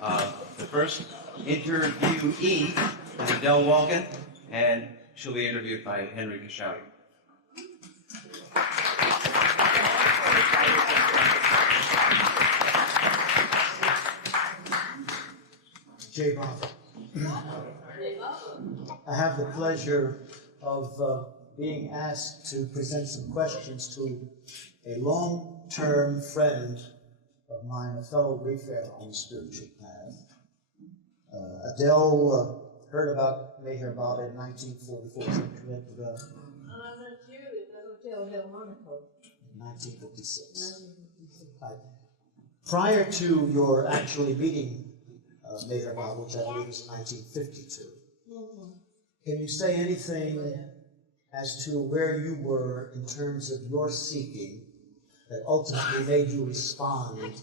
The first interviewee is Adele Wolkin, and she'll be interviewed by Henry Kashouty. J. Bob. I have the pleasure of being asked to present some questions to a long-term friend of mine, a fellow wayfarer on the spiritual path. Adele heard about Meher Baba in 1944. She met That's you at the Hotel Del Monaco. in 1956. Prior to your actually meeting Meher Baba, which I believe was 1952, can you say anything as to where you were in terms of your seeking that ultimately made you respond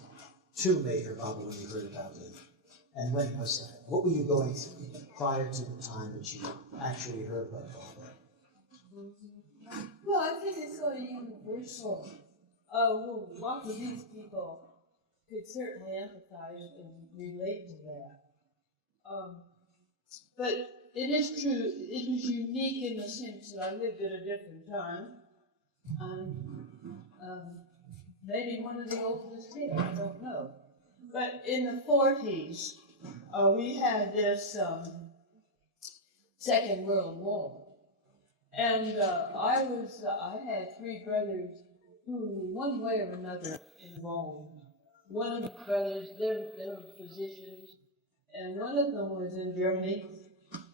to Meher Baba when you heard about him? And when was that? What were you going through prior to the time that you actually heard about Baba? Well, I think it's sort of universal. Well, lots of these people could certainly empathize and relate to that. But it is true, it was unique in the sense that I lived at a different time. Maybe one of the oldest here, I don't know. But in the 40s, we had this Second World War. And I had three brothers who, one way or another, involved. One of the brothers, they were physicians, and one of them was in Germany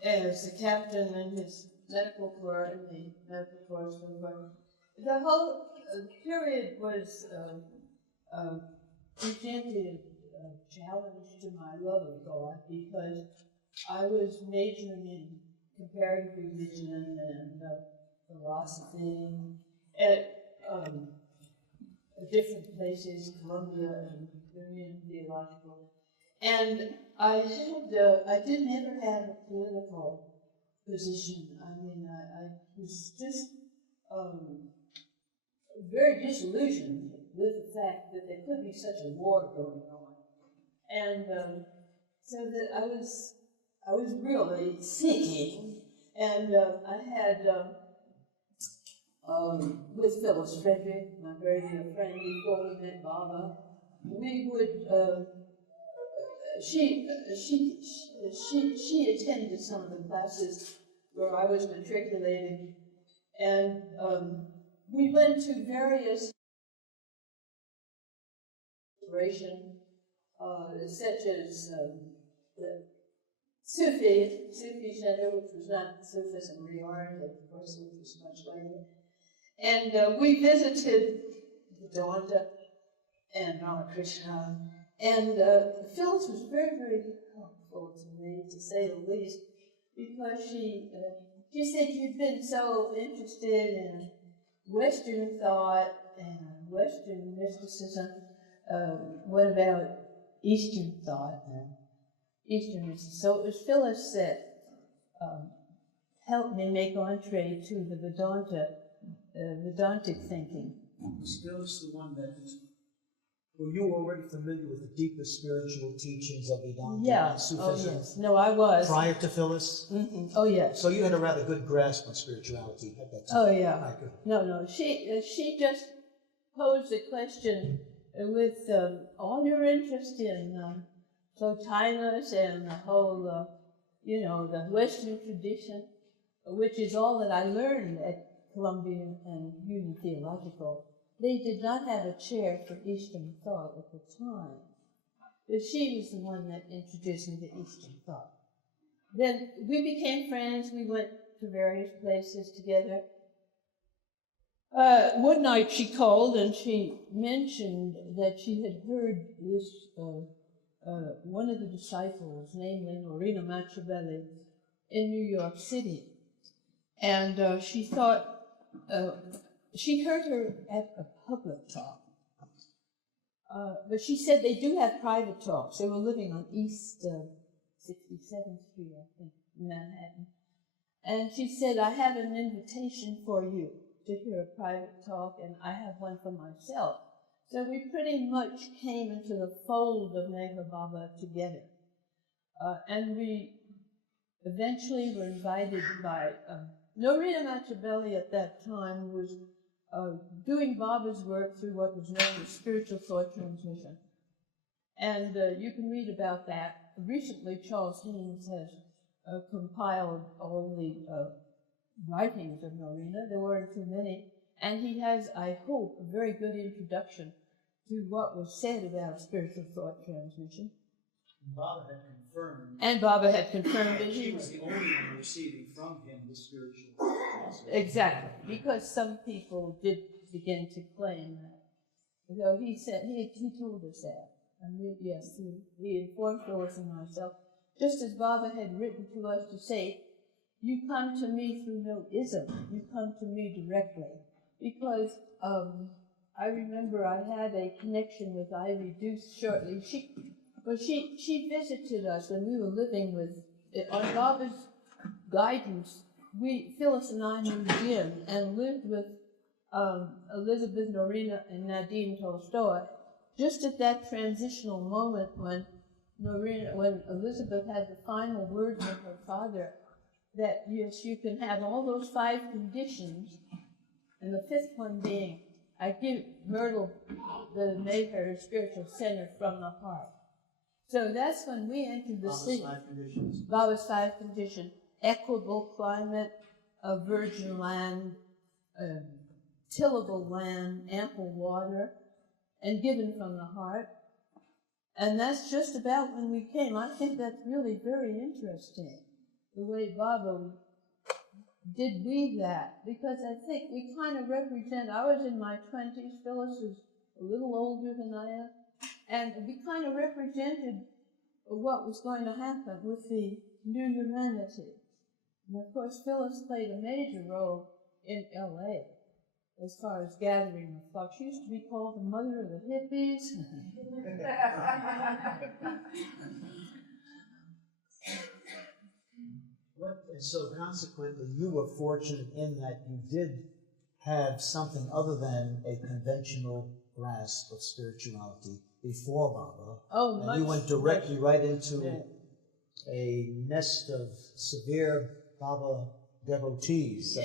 as a captain in his medical corps, in the medical corps. The whole period was presented a challenge to my love of God, because I was majoring in comparative religion and philosophy at different places, Columbia and Union Theological. And I did never have a political position. I mean, I was just very disillusioned with the fact that there could be such a war going on. And so that I was really seeking, and I had, with Phyllis Frederick, my very dear friend, before we met Baba, we would, she attended some of the classes where I was matriculating, and we went to various inspiration, such as the Sufi Center, which was not Sufism reoriented, of course, which was much later. And we visited Vedanta and Ramakrishna, and Phyllis was very, very helpful to me, to say the least, because she said, you've been so interested in Western thought and Western mysticism. What about Eastern thought and Eastern mysticism? So it was Phyllis that helped me make entree to the Vedantic thinking. Was Phyllis the one that, were you already familiar with the deeper spiritual teachings of Vedanta and Sufism? Oh, yes. No, I was. Prior to Phyllis? Mm-hmm. Oh, yes. So you had a rather good grasp on spirituality at that time? Oh, yeah. No, she just posed the question with all your interest in Plotinus and the whole, the Western tradition, which is all that I learned at Columbia and Union Theological. They did not have a chair for Eastern thought at the time, but she was the one that introduced me to Eastern thought. Then we became friends. We went to various places together. One night she called and she mentioned that she had heard this, one of the disciples, namely Marina Machiavelli, in New York City. And she thought, she heard her at a public talk. But she said they do have private talks. They were living on East 67th Street, I think, in Manhattan. And she said, I have an invitation for you to hear a private talk, and I have one for myself. So we pretty much came into the fold of Meher Baba together. And we eventually were invited by Norina Machabelli at that time was doing Baba's work through what was known as spiritual thought transmission. And you can read about that. Recently, Charles Haynes has compiled all the writings of Norina. There weren't too many. And he has, I hope, a very good introduction to what was said about spiritual thought transmission. Baba had confirmed. And Baba had confirmed that She was the only one receiving from him the spiritual. Exactly, because some people did begin to claim that. So he said, he told us that. And he informed Phyllis and myself, just as Baba had written to us to say, you come to me through no ism, you come to me directly. Because I remember I had a connection with Ivy Deuce shortly. She visited us when we were living with, on Baba's guidance, Phyllis and I moved in and lived with Elizabeth, Norina, and Nadine Tolstoy, just at that transitional moment when Elizabeth had the final word with her father, that yes, you can have all those 5 conditions, and the 5th one being, I give Myrtle the Meher spiritual center from the heart. So that's when we entered the city. Baba's 5 conditions. Baba's 5 conditions: equable climate, a virgin land, tillable land, ample water, and given from the heart. And that's just about when we came. I think that's really very interesting, the way Baba did weave that, because I think we kind of represent, I was in my 20s, Phyllis is a little older than I am, and we kind of represented what was going to happen with the new humanity. And of course, Phyllis played a major role in LA as far as gathering the flock. She used to be called the mother of the hippies. And so consequently, you were fortunate in that you did have something other than a conventional grasp of spirituality before Baba. Oh, and much, you went directly much, right into a nest of severe Baba devotees.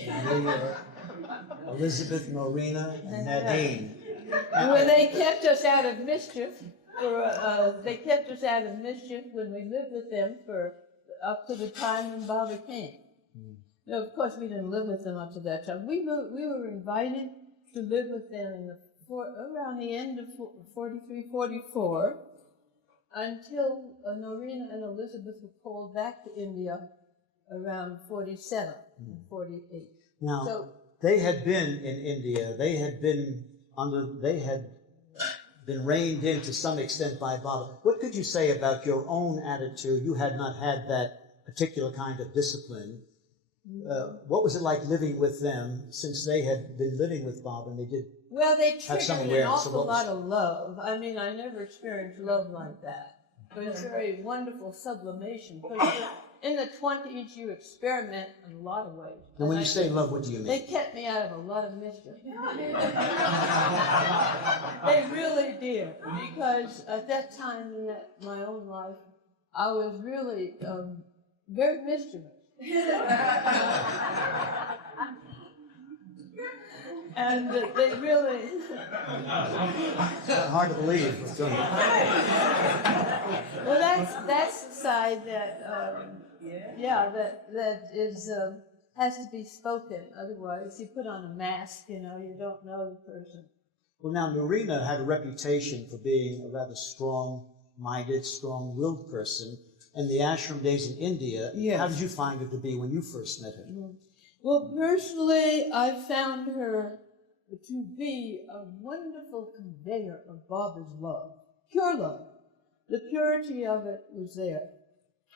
Elizabeth, Norina, and Nadine. When they kept us out of mischief, they kept us out of mischief when we lived with them for up to the time when Baba came. No, of course, we didn't live with them up to that time. We were invited to live with them around the end of 43, 44, until Norina and Elizabeth were called back to India around 47, 48. Now, they had been in India. They had been reined in to some extent by Baba. What could you say about your own attitude? You had not had that particular kind of discipline. What was it like living with them, since they had been living with Baba and they did? Well, they triggered an awful lot of love. I mean, I never experienced love like that. It was very wonderful sublimation. Because in the 20s, you experiment in a lot of ways. And when you say love, what do you mean? They kept me out of a lot of mischief. They really did. Because at that time in my own life, I was really very mischievous. And they really... It's not hard to believe. Well, that's the side that, that is has to be spoken. Otherwise, you put on a mask, you don't know the person. Well, now, Norina had a reputation for being a rather strong-minded, strong-willed person. In the ashram days in India, how did you find her to be when you first met her? Well, personally, I found her to be a wonderful conveyor of Baba's love, pure love. The purity of it was there.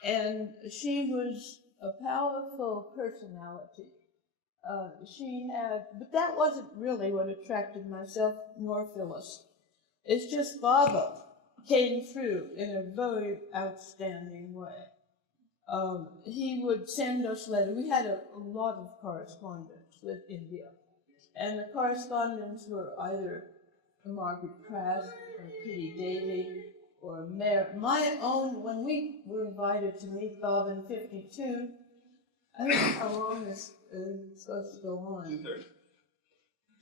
And she was a powerful personality. But that wasn't really what attracted myself nor Phyllis. It's just Baba came through in a very outstanding way. He would send us letters. We had a lot of correspondence with India. And the correspondence were either Margaret Kraft or Kitty Davy or my own, when we were invited to meet Bob in 52, I don't know how long this is supposed to go on.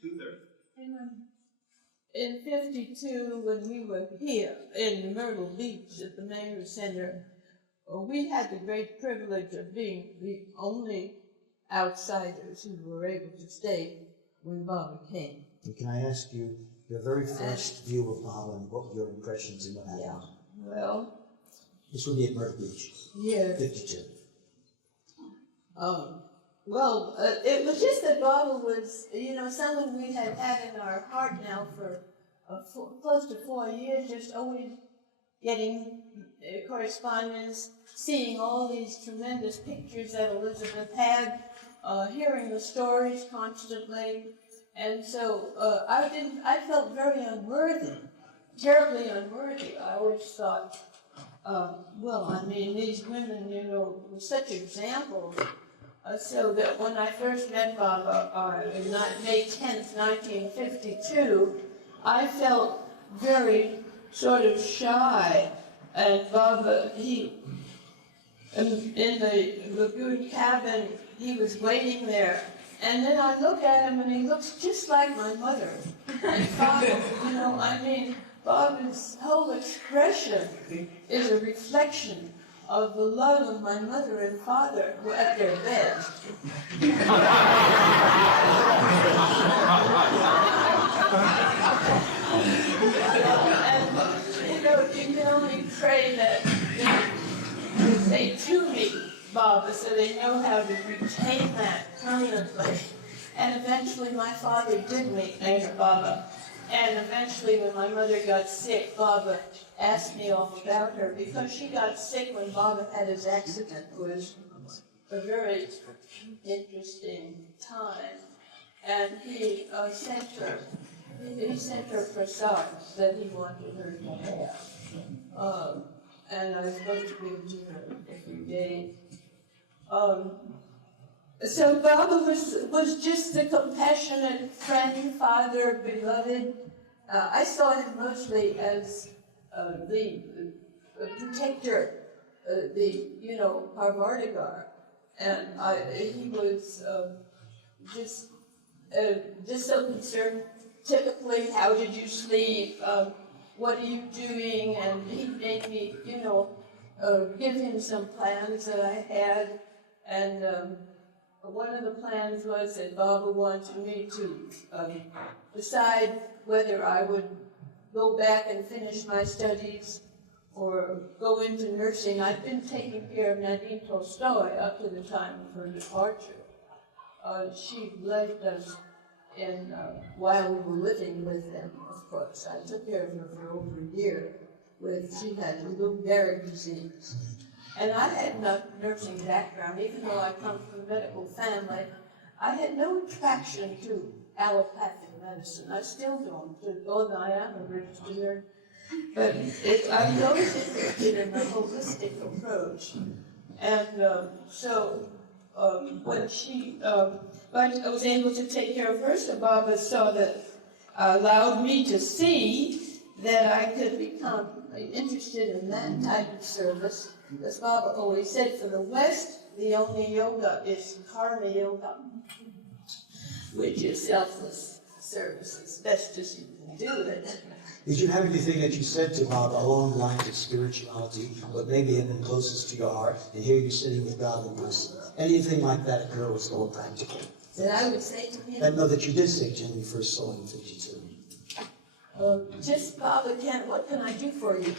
Two-thirds. In 52, when we were here in Myrtle Beach at the Meher Center, we had the great privilege of being the only outsiders who were able to stay when Bob came. And can I ask you your very first view of Bob and what your impressions and what happened? Yeah, well, This would be at Myrtle Beach, yeah. 52. It was just that Baba was, someone we had had in our heart now for close to 4 years, just always getting correspondence, seeing all these tremendous pictures that Elizabeth had, hearing the stories constantly. And so I felt very unworthy, terribly unworthy. I always thought, these women, were such examples. So that when I first met Baba on May 10th, 1952, I felt very sort of shy. And Baba, in the lagoon cabin, he was waiting there. And then I look at him and he looks just like my mother and father. Baba's whole expression is a reflection of the love of my mother and father were at their best. And you can only pray that they too meet Baba so they know how to retain that permanently. And eventually my father did meet Meher Baba. And eventually when my mother got sick, Baba asked me all about her because she got sick when Baba had his accident. It was a very interesting time. And he sent her prasads that he wanted her to have. And I was supposed to give to her every day. So Baba was just a compassionate friend, father, beloved. I saw him mostly as the protector, Parvardigar. And he was just so concerned. Typically, how did you sleep? What are you doing? And he made me, give him some plans that I had. And one of the plans was that Baba wanted me to decide whether I would go back and finish my studies or go into nursing. I'd been taking care of Nadine Tolstoy up to the time of her departure. She left us while we were living with them, of course. I took care of her for over a year. She had Lou Gehrig disease. And I had no nursing background, even though I come from a medical family. I had no attraction to allopathic medicine. I still don't, although I am a registered nurse. But I'm most interested in the holistic approach. And but I was able to take care of her, so Baba saw that, allowed me to see that I could become interested in that type of service. As Baba always said, for the West, the only yoga is karma yoga, which is selfless service as best as you can do it. Did you have anything that you said to Baba along the lines of spirituality, but maybe had been closest to your heart, and here you're sitting with God in person? Anything like that occur was all practical? That I would say to him? And no, that you did say to him when you first saw him in 52. Just, Baba, what can I do for you?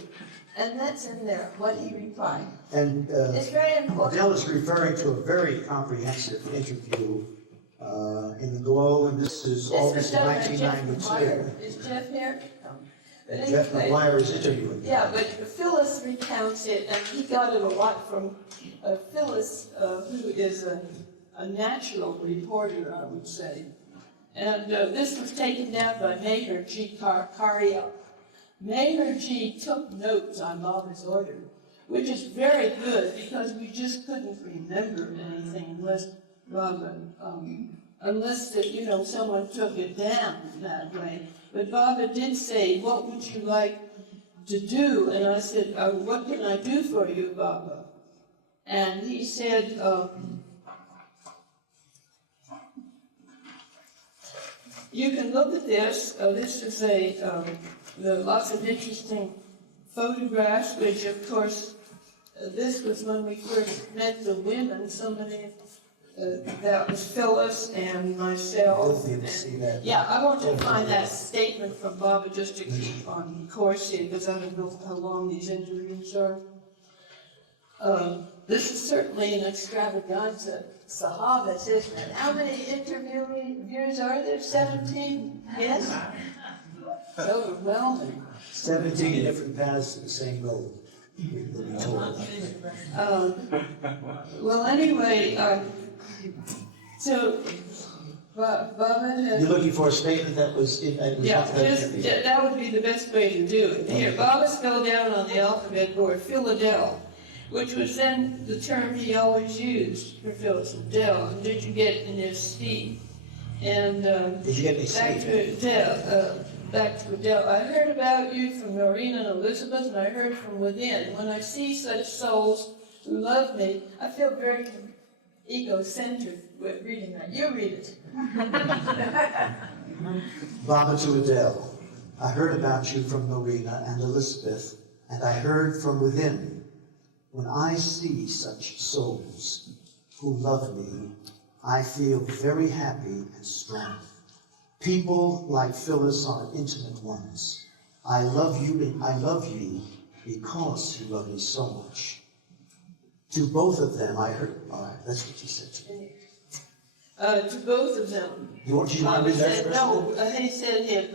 And that's in there, what he replied. And it's very important. Adele is referring to a very comprehensive interview in the Glow, and this is August 1992. Is Jeff here? And Jeff McGuire is interviewing. Yeah, but Phyllis recounts it, and he got it a lot from Phyllis, who is a natural reporter, I would say. And this was taken down by Meher G. Karia. Meher G. took notes on Baba's order, which is very good because we just couldn't remember anything unless Baba, someone took it down that way. But Baba did say, what would you like to do? And I said, what can I do for you, Baba? And he said, you can look at this. This is lots of interesting photographs, which of course, this was when we first met the women. Somebody, that was Phyllis and myself. Yeah, I want to find that statement from Baba just to keep on course here, because I don't know how long these interviews are. This is certainly an extravaganza. Sahavas, isn't it? How many interviews are there? 17? Yes? It's overwhelming. 17 different paths to the same goal. Well, anyway, so Baba had... You're looking for a statement that was in... that would be the best way to do it. Here, Baba spelled out on the alphabet board, Philadelphia, which was then the term he always used for Phyllis Adele. And did you get in his Steve? And did you get any back to Adele. Back to Adele. I heard about you from Noreen and Elizabeth, and I heard from within. When I see such souls who love me, I feel very egocentric with reading that. You read it. Baba to Adele. I heard about you from Norina and Elizabeth, and I heard from within. When I see such souls who love me, I feel very happy and strong. People like Phyllis are intimate ones. I love you because you love me so much. To both of them, I heard. All right, that's what you said to me. To both of them. Do you want to read that? No, he said here.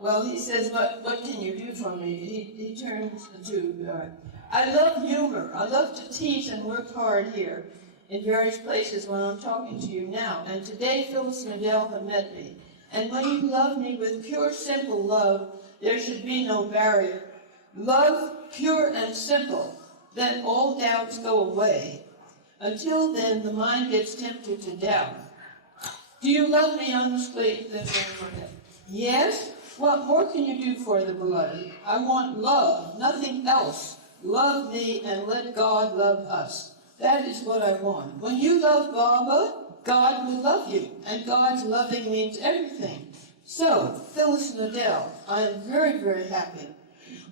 Well, he says, "What can you do for me?" He turns to. I love humor. I love to teach and work hard here in various places when I'm talking to you now. And today, Phyllis and Adele have met me. And when you love me with pure, simple love, there should be no barrier. Love, pure and simple, then all doubts go away. Until then, the mind gets tempted to doubt. Do you love me honestly? Yes? What more can you do for the beloved? I want love, nothing else. Love me and let God love us. That is what I want. When you love Baba, God will love you, and God's loving means everything. So, Phyllis and Adele, I am very, very happy.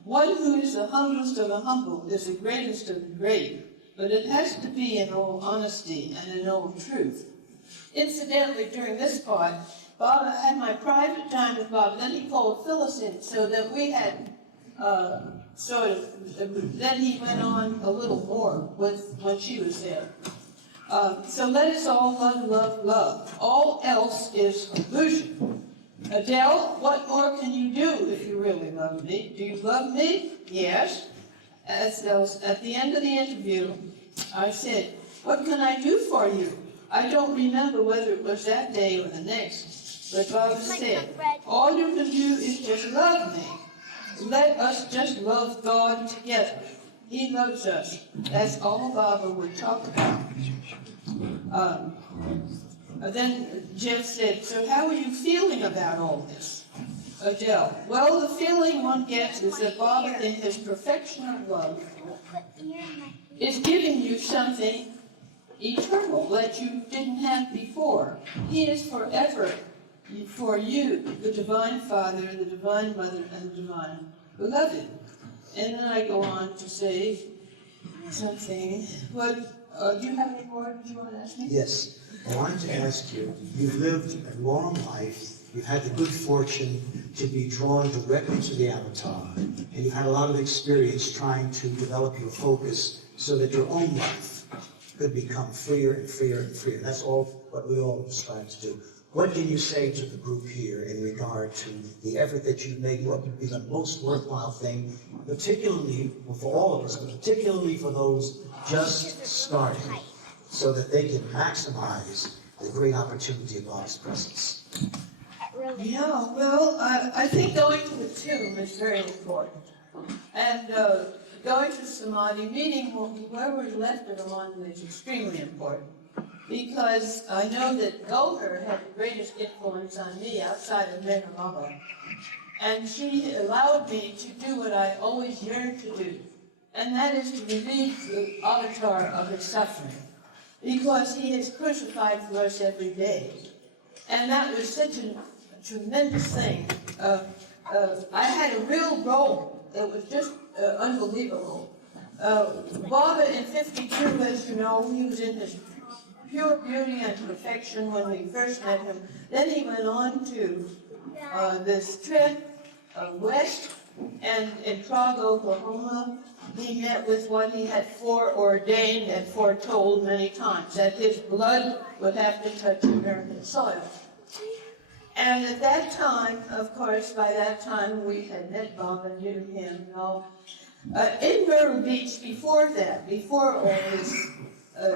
One who is the humblest of the humble is the greatest of the great, but it has to be in all honesty and in all truth. Incidentally, during this part, Baba had my private time with Baba, then he called Phyllis in, so that we had then he went on a little more with when she was there. So let us all love, love, love. All else is illusion. Adele, what more can you do if you really love me? Do you love me? Yes. At the end of the interview, I said, what can I do for you? I don't remember whether it was that day or the next, but Baba said, all you can do is just love me. Let us just love God together. He loves us. That's all Baba would talk about. Then Jeff said, so how are you feeling about all this? Adele, well, the feeling one gets is that Baba, in his perfection of love, is giving you something eternal that you didn't have before. He is forever for you, the Divine Father, the Divine Mother, and the Divine Beloved. And then I go on to say something. Do you have any more that you want to ask me? Yes. I wanted to ask you, you've lived a long life, you've had the good fortune to be drawn directly to the avatar, and you've had a lot of experience trying to develop your focus so that your own life could become freer and freer and freer. That's all what we all strive to do. What can you say to the group here in regard to the effort that you've made? What would be the most worthwhile thing, particularly for all of us, but particularly for those just starting, so that they can maximize the great opportunity of God's presence? Yeah, well, I think going to the tomb is very important. And going to Samadhi, meaning where we're left in the London is extremely important. because I know that Goldher had the greatest influence on me outside of Meher Baba. And she allowed me to do what I always yearned to do, and that is to relieve the avatar of his suffering, because he is crucified for us every day. And that was such a tremendous thing. I had a real role that was just unbelievable. Baba in 52, as you know, he was in his pure beauty and perfection when we first met him. Then he went on to this trip west, and in Prague, Oklahoma, he met with what he had foreordained and foretold many times, that his blood would have to touch American soil. And at that time, of course, by that time we had met Baba, knew him, in Myrtle Beach, before that, before all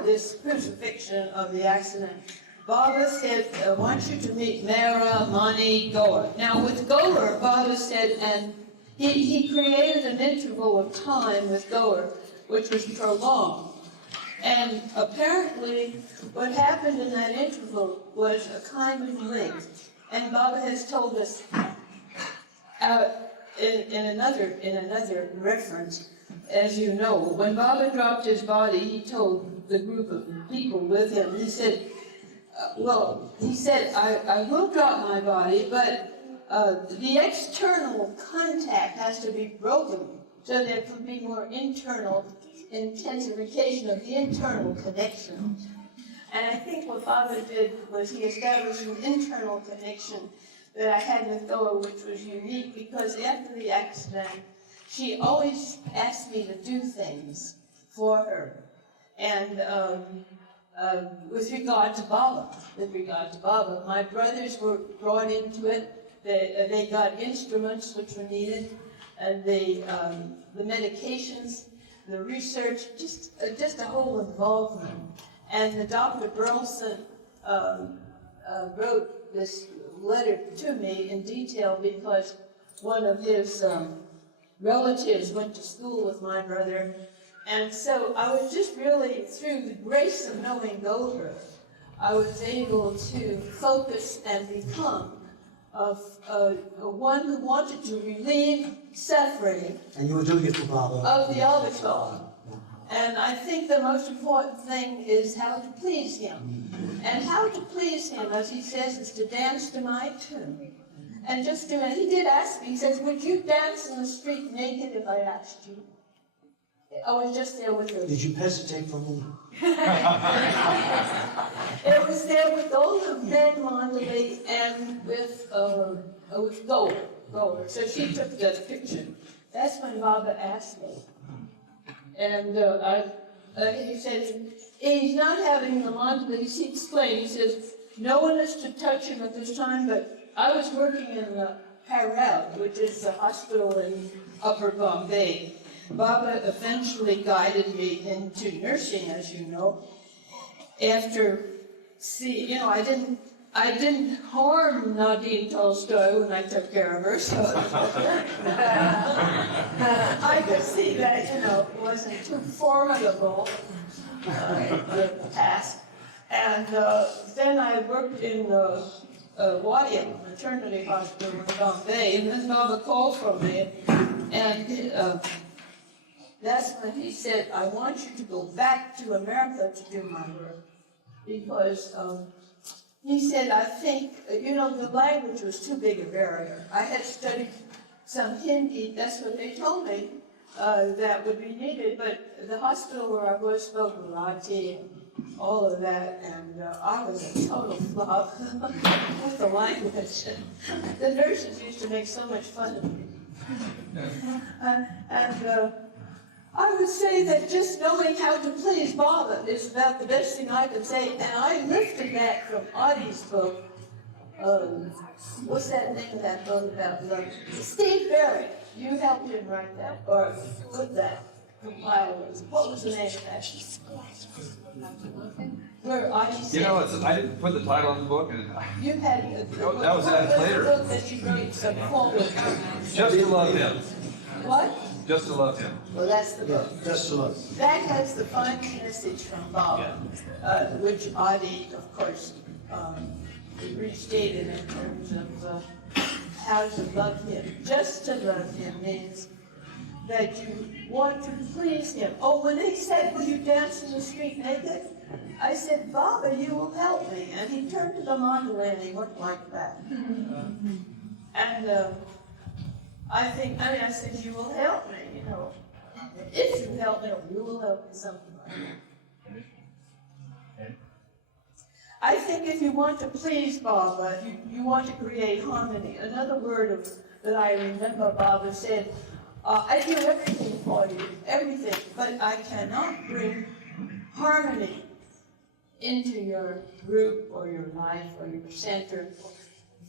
this crucifixion of the accident, Baba said, I want you to meet Mera, Mani, Goer. Now with Goer, Baba said, and he created an interval of time with Goer, which was prolonged. And apparently, what happened in that interval was a kind of link. And Baba has told us in another reference, as you know, when Baba dropped his body, he told the group of people with him, he said, I will drop my body, but the external contact has to be broken so there can be more internal intensification of the internal connection. And I think what Baba did was he established an internal connection that I had with Goa, which was unique, because after the accident, she always asked me to do things for her. And with regard to Baba, my brothers were brought into it. They got instruments which were needed, and the medications, the research, just a whole involvement. And Dr. Burleson wrote this letter to me in detail because one of his relatives went to school with my brother. And so I was just really, through the grace of knowing Goldberg, I was able to focus and become one who wanted to relieve suffering. And you were doing it for Baba. Of the avatar. And I think the most important thing is how to please him. And how to please him, as he says, is to dance to my tune. And just do it. He did ask me, he says, would you dance in the street naked if I asked you? I was just there with her. Did you hesitate for a moment? It was there with all the men, Mandali, and with Gold. So she took that picture. That's when Baba asked me. And he said, he's not having the Mandali, he explained, he says, no one is to touch him at this time, but I was working in Parel, which is a hospital in Upper Bombay. Baba eventually guided me into nursing, as you know. After, I didn't harm Nadine Tolstoy when I took care of her, so I could see that, it wasn't too formidable the task. And then I worked in Wadia, maternity hospital in Bombay, and then Baba called for me, and that's when he said, I want you to go back to America to do my work. Because he said, I think, the language was too big a barrier. I had studied some Hindi, that's what they told me that would be needed, but the hospital where I was spoke Marathi and all of that, and I was a total flop with the language. The nurses used to make so much fun of me. I would say that just knowing how to please Baba is about the best thing I could say, and I lifted that from Audie's book. What's that name of that book about love? Steve Berry. You helped him write that, or put that, compile it. What was the name of that? Where Audie said, I didn't put the title on the book, and you had that was added later. The book that you wrote some forward. Just to love him. What? Just to love him. Well, that's the Yeah, book. just a look. That has the finest message from Bob, which Adi, of course, restated in terms of how to love him. Just to love him means that you want to please him. Oh, when they said, will you dance in the street naked? I said, Baba, you will help me. And he turned to the mandolin and he went like that. And I said, you will help me, you know. If you help me, you will help me something like that. I think if you want to please Baba, you want to create harmony. Another word that I remember Baba said, I do everything for you, everything, but I cannot bring harmony into your group or your life or your center.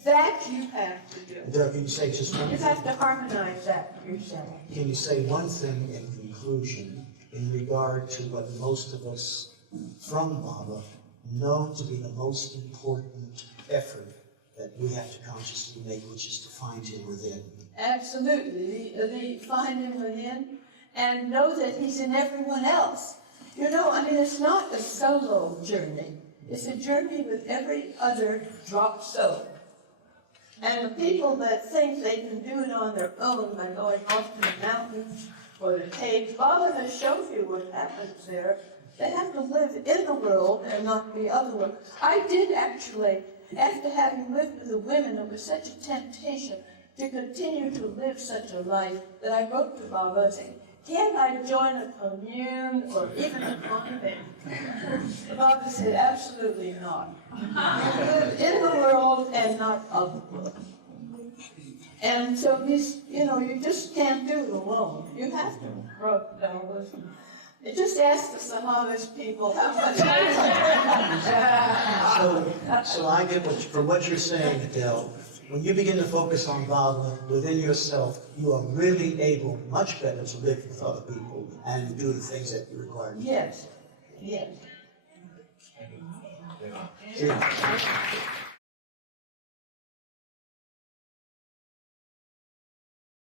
That you have to do. Adele, can you say just one You thing? have to harmonize that yourself. Can you say one thing in conclusion in regard to what most of us from Baba know to be the most important effort that we have to consciously make, which is to find him within? Absolutely. The find him within and know that he's in everyone else. You know, I mean, it's not a solo journey. It's a journey with every other drop soul. And the people that think they can do it on their own by going off to the mountains or the caves, Baba has shown you what happens there. They have to live in the world and not be other world. I did actually, after having lived with the women, it was such a temptation to continue to live such a life that I wrote to Baba saying, can't I join a commune or even a convent? Baba said, absolutely not. You live in the world and not of the world. And so you just can't do it alone. You have to work down with them. Just ask the Sahavas people how much. So I get from what you're saying, Adele, when you begin to focus on Baba within yourself, you are really able, much better, to live with other people and do the things that you require. Yes, yes. Cheers.